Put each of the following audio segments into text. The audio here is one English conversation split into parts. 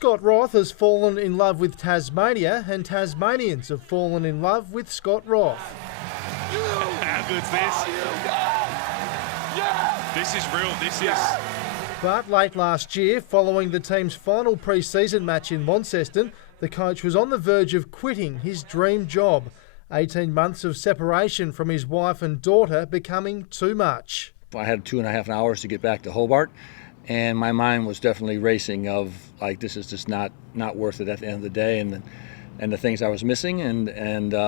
Scott Roth has fallen in love with Tasmania, and Tasmanians have fallen in love with Scott Roth. How good's this? This is real, this is. But late last year, following the team's final pre-season match in Launceston, the coach was on the verge of quitting his dream job. 18 months of separation from his wife and daughter becoming too much. I had 2.5 hours to get back to Hobart, and my mind was definitely racing of like, this is just not worth it at the end of the day, and the things I was missing, and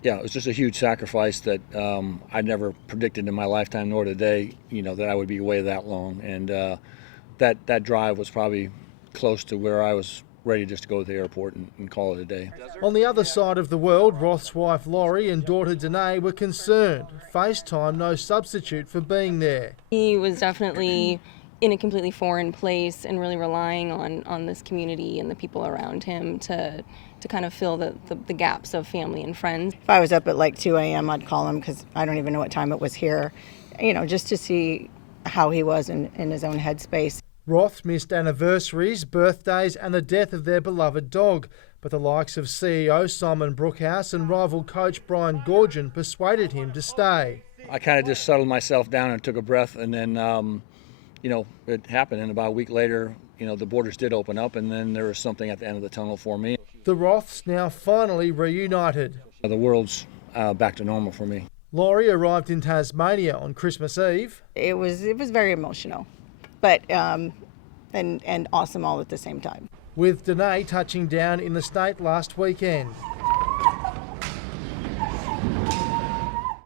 yeah, it was just a huge sacrifice that I never predicted in my lifetime, nor today, that I would be away that long, and that drive was probably close to where I was ready just to go to the airport and call it a day. On the other side of the world, Roth's wife Laurie and daughter Danae were concerned. FaceTime no substitute for being there. He was definitely in a completely foreign place and really relying on this community and the people around him to kind of fill the gaps of family and friends. If I was up at like 2 a.m., I'd call him because I don't even know what time it was here, just to see how he was in his own headspace. Roth missed anniversaries, birthdays and the death of their beloved dog, but the likes of CEO Simon Brookhouse and rival coach Brian Goorjian persuaded him to stay. I kind of just settled myself down and took a breath, and then it happened, and about a week later, the borders did open up, and then there was something at the end of the tunnel for me. The Roths now finally reunited. The world's back to normal for me. Laurie arrived in Tasmania on Christmas Eve. It was very emotional, but and awesome all at the same time. With Danae touching down in the state last weekend.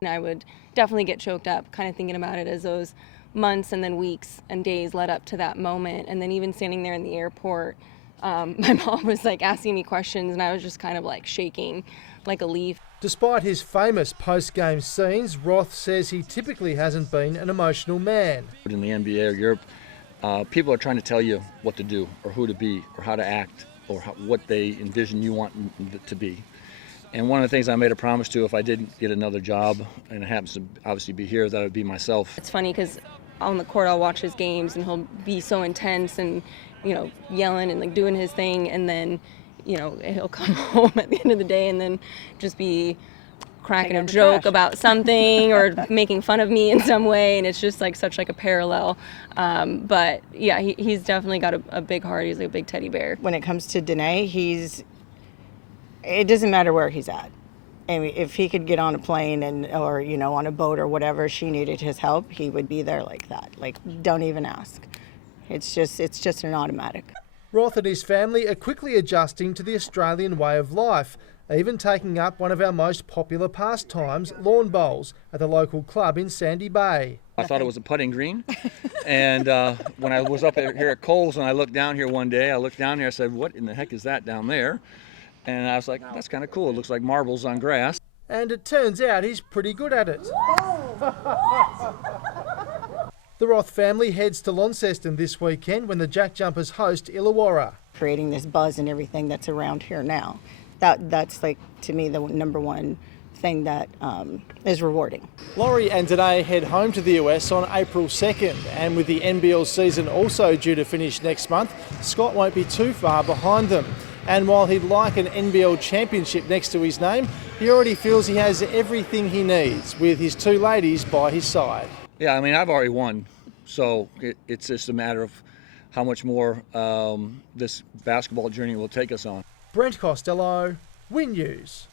I would definitely get choked up, kind of thinking about it as those months and then weeks and days led up to that moment. And then even standing there in the airport, my mom was like asking me questions, and I was just kind of like shaking like a leaf. Despite his famous post-game scenes, Roth says he typically hasn't been an emotional man. In the NBA or Europe, people are trying to tell you what to do or who to be or how to act or what they envision you want to be. And one of the things I made a promise to, if I didn't get another job, and it happens to obviously be here, that I would be myself. It's funny because on the court I'll watch his games and he'll be so intense and yelling and like doing his thing, and then he'll come home at the end of the day and then just be cracking a joke about something or making fun of me in some way, and it's just like such like a parallel. But yeah, he's definitely got a big heart. He's like a big teddy bear. When it comes to Danae, it doesn't matter where he's at. I mean, if he could get on a plane or on a boat or whatever, she needed his help, he would be there like that. Like, don't even ask. It's just an automatic. Roth and his family are quickly adjusting to the Australian way of life, even taking up one of our most popular pastimes, lawn bowls, at the local club in Sandy Bay. I thought it was a putting green, and when I was up here at Coles and I looked down here one day, I said, what in the heck is that down there? And I was like, that's kind of cool. It looks like marbles on grass. And it turns out he's pretty good at it. The Roth family heads to Launceston this weekend when the Jack Jumpers host Illawarra. Creating this buzz and everything that's around here now, that's like, to me, the number one thing that is rewarding. Laurie and Danae head home to the US on April 2nd, and with the NBL season also due to finish next month, Scott won't be too far behind them. And while he'd like an NBL championship next to his name, he already feels he has everything he needs with his two ladies by his side. Yeah, I mean, I've already won, so it's just a matter of how much more this basketball journey will take us on. Brent Costello, Win News.